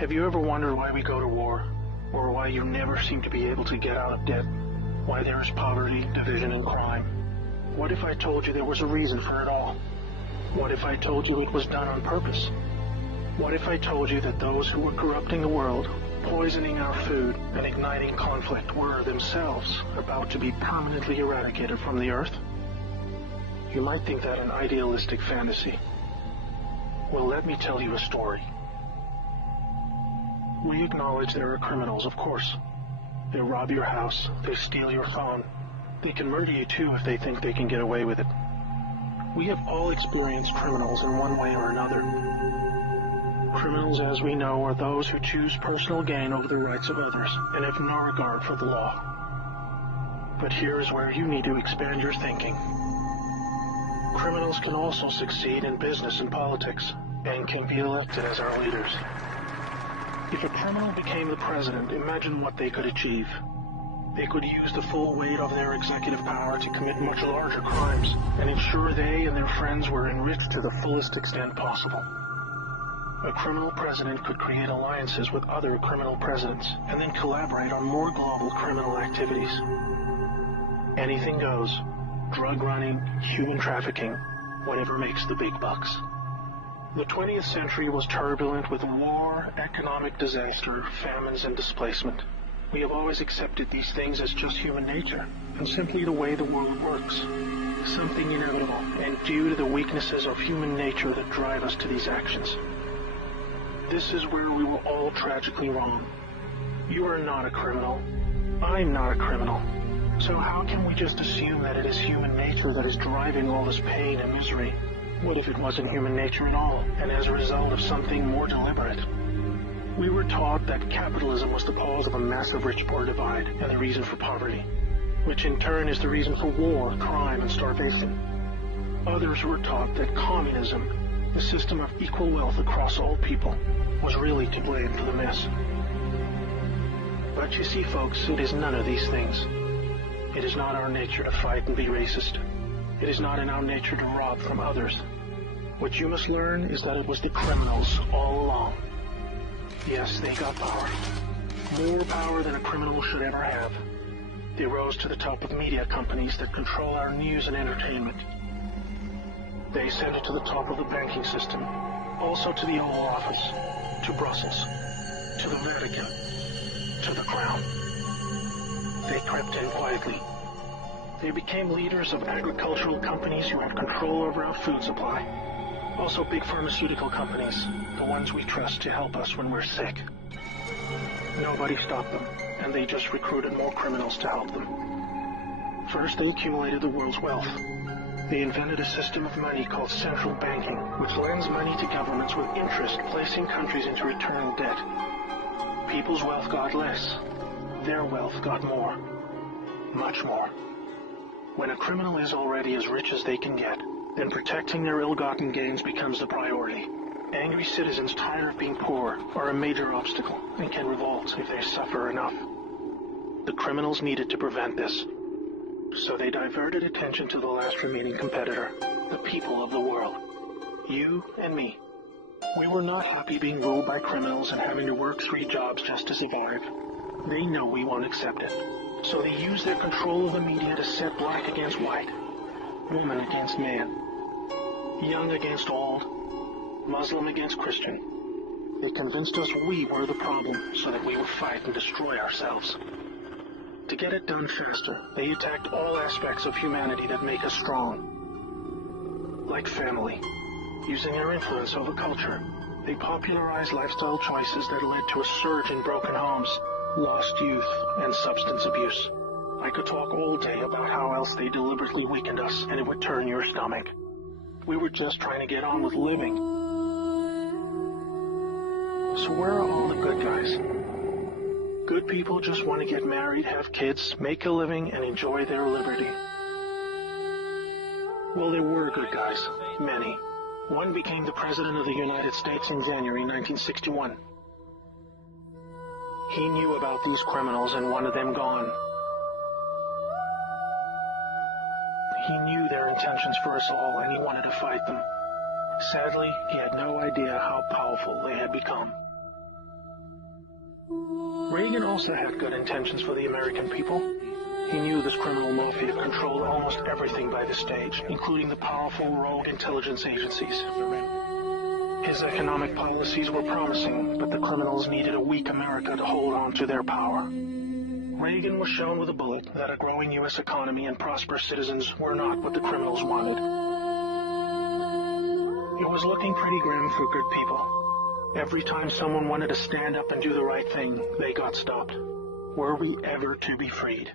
Have you ever wondered why we go to war? Or why you never seem to be able to get out of debt? Why there is poverty, division, and crime? What if I told you there was a reason for it all? What if I told you it was done on purpose? What if I told you that those who were corrupting the world, poisoning our food, and igniting conflict were themselves about to be permanently eradicated from the earth? You might think that an idealistic fantasy. Well, let me tell you a story. We acknowledge there are criminals, of course. They rob your house, they steal your phone. They can murder you too if they think they can get away with it. We have all experienced criminals in one way or another. Criminals, as we know, are those who choose personal gain over the rights of others and have no regard for the law. But here is where you need to expand your thinking. Criminals can also succeed in business and politics, and can be elected as our leaders. If a criminal became the president, imagine what they could achieve. They could use the full weight of their executive power to commit much larger crimes, and ensure they and their friends were enriched to the fullest extent possible. A criminal president could create alliances with other criminal presidents, and then collaborate on more global criminal activities. Anything goes. Drug running, human trafficking, whatever makes the big bucks. The 20th century was turbulent with war, economic disaster, famines, and displacement. We have always accepted these things as just human nature, and simply the way the world works. Something inevitable, and due to the weaknesses of human nature that drive us to these actions. This is where we were all tragically wrong. You are not a criminal. I'm not a criminal. So how can we just assume that it is human nature that is driving all this pain and misery? What if it wasn't human nature at all, and as a result of something more deliberate? We were taught that capitalism was the cause of a massive rich-poor divide and the reason for poverty, which in turn is the reason for war, crime, and starvation. Others were taught that communism, the system of equal wealth across all people, was really to blame for the mess. But you see, folks, it is none of these things. It is not our nature to fight and be racist. It is not in our nature to rob from others. What you must learn is that it was the criminals all along. Yes, they got power. More power than a criminal should ever have. They rose to the top of media companies that control our news and entertainment. They ascended to the top of the banking system, also to the Oval Office, to Brussels, to the Vatican, to the Crown. They crept in quietly. They became leaders of agricultural companies who had control over our food supply. Also big pharmaceutical companies, the ones we trust to help us when we're sick. Nobody stopped them, and they just recruited more criminals to help them. First, they accumulated the world's wealth. They invented a system of money called central banking, which lends money to governments with interest, placing countries into eternal debt. People's wealth got less. Their wealth got more. Much more. When a criminal is already as rich as they can get, then protecting their ill-gotten gains becomes the priority. Angry citizens tired of being poor are a major obstacle and can revolt if they suffer enough. The criminals needed to prevent this. So they diverted attention to the last remaining competitor, the people of the world. You and me. We were not happy being ruled by criminals and having to work 3 jobs just to survive. They know we won't accept it. So they use their control of the media to set black against white, woman against man, young against old, Muslim against Christian. They convinced us we were the problem so that we would fight and destroy ourselves. To get it done faster, they attacked all aspects of humanity that make us strong. Like family. Using their influence over culture, they popularized lifestyle choices that led to a surge in broken homes, lost youth, and substance abuse. I could talk all day about how else they deliberately weakened us, and it would turn your stomach. We were just trying to get on with living. So where are all the good guys? Good people just want to get married, have kids, make a living, and enjoy their liberty. Well, there were good guys. Many. One became the President of the United States in January 1961. He knew about these criminals and wanted them gone. He knew their intentions for us all, and he wanted to fight them. Sadly, he had no idea how powerful they had become. Reagan also had good intentions for the American people. He knew this criminal mafia controlled almost everything by this stage, including the powerful rogue intelligence agencies. His economic policies were promising, but the criminals needed a weak America to hold on to their power. Reagan was shown with a bullet that a growing U.S. economy and prosperous citizens were not what the criminals wanted. It was looking pretty grim for good people. Every time someone wanted to stand up and do the right thing, they got stopped. Were we ever to be freed?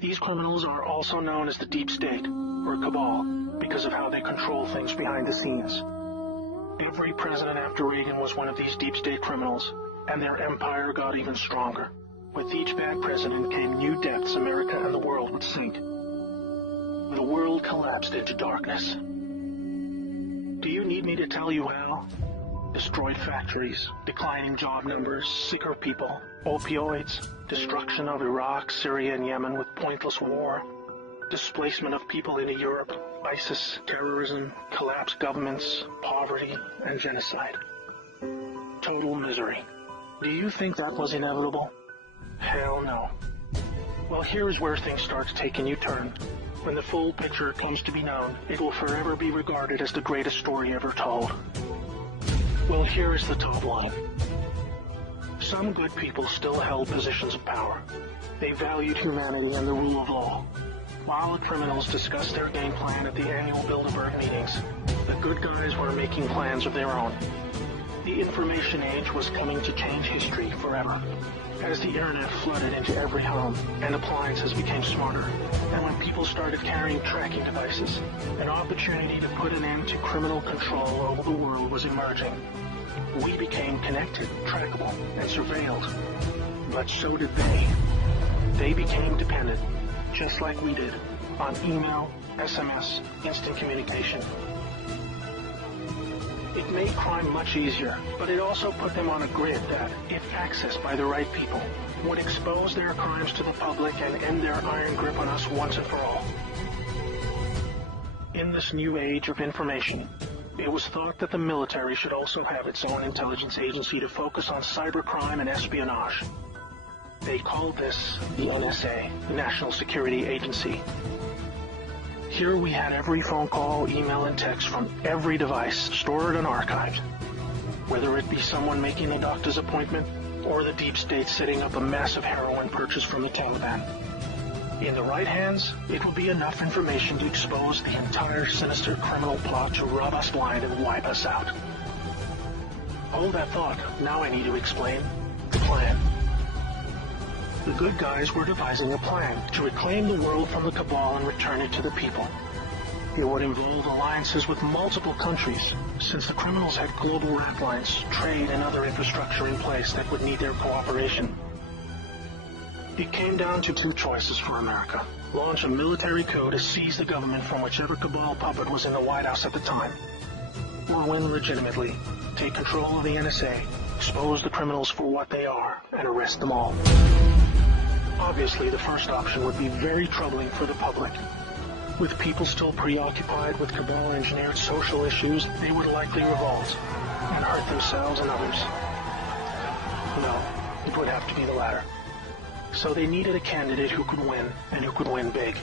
These criminals are also known as the Deep State, or Cabal, because of how they control things behind the scenes. Every president after Reagan was one of these Deep State criminals, and their empire got even stronger. With each bad president came new depths America and the world would sink. The world collapsed into darkness. Do you need me to tell you how? Destroyed factories, declining job numbers, sicker people, opioids, destruction of Iraq, Syria, and Yemen with pointless war, displacement of people into Europe, ISIS, terrorism, collapsed governments, poverty, and genocide. Total misery. Do you think that was inevitable? Hell no. Well, here's where things start to take a new turn. When the full picture comes to be known, it will forever be regarded as the greatest story ever told. Well, here is the top line. Some good people still held positions of power. They valued humanity and the rule of law. While the criminals discussed their game plan at the annual Bilderberg meetings, the good guys were making plans of their own. The information age was coming to change history forever. As the internet flooded into every home and appliances became smarter, and when people started carrying tracking devices, an opportunity to put an end to criminal control over the world was emerging. We became connected, trackable, and surveilled. But so did they. They became dependent, just like we did, on email, SMS, instant communication. It made crime much easier, but it also put them on a grid that, if accessed by the right people, would expose their crimes to the public and end their iron grip on us once and for all. In this new age of information, it was thought that the military should also have its own intelligence agency to focus on cybercrime and espionage. They called this the NSA, the National Security Agency. Here we had every phone call, email, and text from every device stored and archived. Whether it be someone making a doctor's appointment or the deep state setting up a massive heroin purchase from the Taliban. In the right hands, it would be enough information to expose the entire sinister criminal plot to rob us blind and wipe us out. Hold that thought. Now I need to explain the plan. The good guys were devising a plan to reclaim the world from the cabal and return it to the people. It would involve alliances with multiple countries, since the criminals had global rat lines, trade, and other infrastructure in place that would need their cooperation. It came down to two choices for America. Launch a military coup to seize the government from whichever cabal puppet was in the White House at the time. Or win legitimately, take control of the NSA, expose the criminals for what they are, and arrest them all. Obviously, the first option would be very troubling for the public. With people still preoccupied with cabal-engineered social issues, they would likely revolt and hurt themselves and others. No, it would have to be the latter. So they needed a candidate who could win, and who could win big.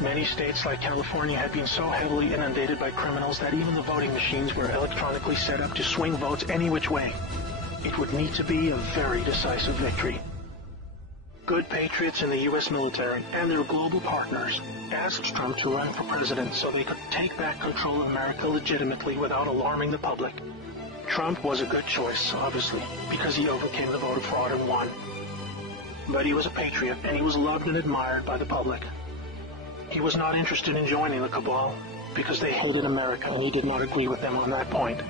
Many states like California had been so heavily inundated by criminals that even the voting machines were electronically set up to swing votes any which way. It would need to be a very decisive victory. Good patriots in the U.S. military and their global partners asked Trump to run for president so they could take back control of America legitimately without alarming the public. Trump was a good choice, obviously, because he overcame the voter fraud and won. But he was a patriot, and he was loved and admired by the public. He was not interested in joining the cabal because they hated America, and he did not agree with them on that point.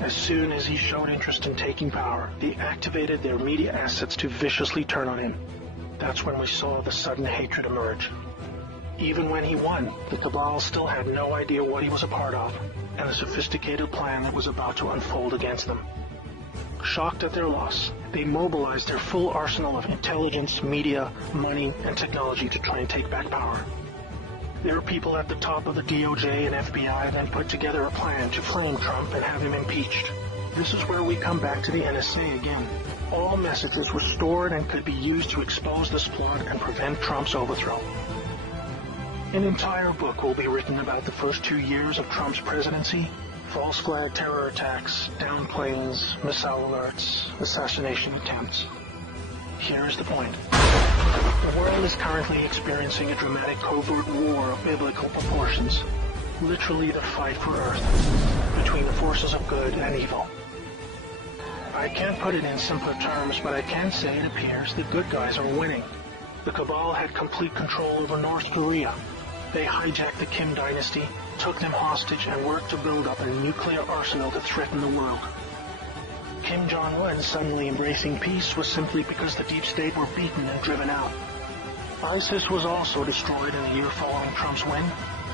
As soon as he showed interest in taking power, they activated their media assets to viciously turn on him. That's when we saw the sudden hatred emerge. Even when he won, the cabal still had no idea what he was a part of, and the sophisticated plan that was about to unfold against them. Shocked at their loss, they mobilized their full arsenal of intelligence, media, money, and technology to try and take back power. Their people at the top of the DOJ and FBI then put together a plan to frame Trump and have him impeached. This is where we come back to the NSA again. All messages were stored and could be used to expose this plot and prevent Trump's overthrow. An entire book will be written about the first 2 years of Trump's presidency. False flag terror attacks, downed planes, missile alerts, assassination attempts. Here is the point. The world is currently experiencing a dramatic covert war of biblical proportions. Literally the fight for Earth between the forces of good and evil. I can't put it in simpler terms, but I can say it appears the good guys are winning. The cabal had complete control over North Korea. They hijacked the Kim dynasty, took them hostage, and worked to build up a nuclear arsenal to threaten the world. Kim Jong-un suddenly embracing peace was simply because the deep state were beaten and driven out. ISIS was also destroyed in the year following Trump's win.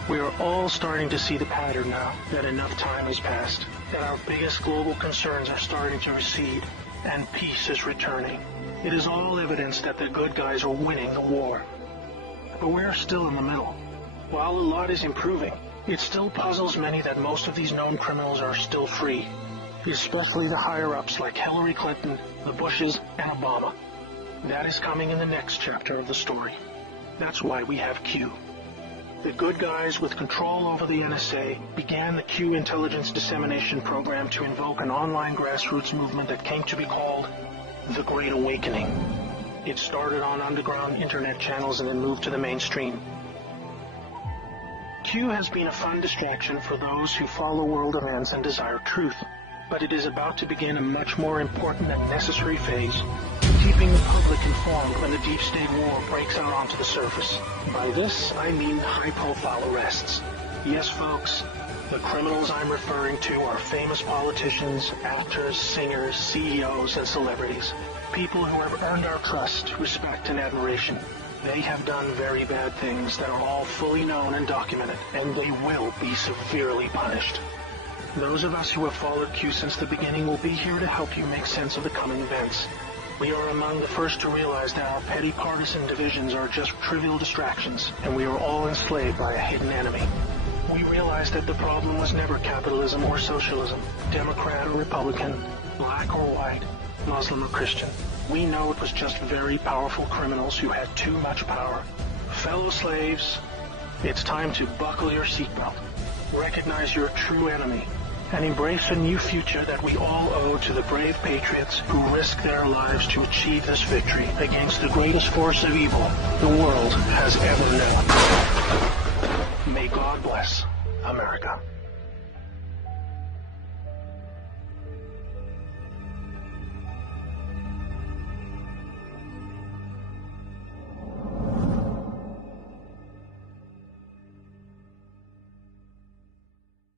We are all starting to see the pattern now, that enough time has passed, that our biggest global concerns are starting to recede, and peace is returning. It is all evidence that the good guys are winning the war. But we're still in the middle. While a lot is improving, it still puzzles many that most of these known criminals are still free, especially the higher-ups like Hillary Clinton, the Bushes, and Obama. That is coming in the next chapter of the story. That's why we have Q. The good guys with control over the NSA began the Q intelligence dissemination program to invoke an online grassroots movement that came to be called the Great Awakening. It started on underground internet channels and then moved to the mainstream. Q has been a fun distraction for those who follow world events and desire truth, but it is about to begin a much more important and necessary phase, keeping the public informed when the deep state war breaks out onto the surface. By this, I mean high-profile arrests. Yes, folks, the criminals I'm referring to are famous politicians, actors, singers, CEOs, and celebrities. People who have earned our trust, respect, and admiration. They have done very bad things that are all fully known and documented, and they will be severely punished. Those of us who have followed Q since the beginning will be here to help you make sense of the coming events. We are among the first to realize that our petty partisan divisions are just trivial distractions, and we are all enslaved by a hidden enemy. We realize that the problem was never capitalism or socialism, Democrat or Republican, black or white, Muslim or Christian. We know it was just very powerful criminals who had too much power. Fellow slaves, it's time to buckle your seatbelt, recognize your true enemy, and embrace a new future that we all owe to the brave patriots who risk their lives to achieve this victory against the greatest force of evil the world has ever known. May God bless America.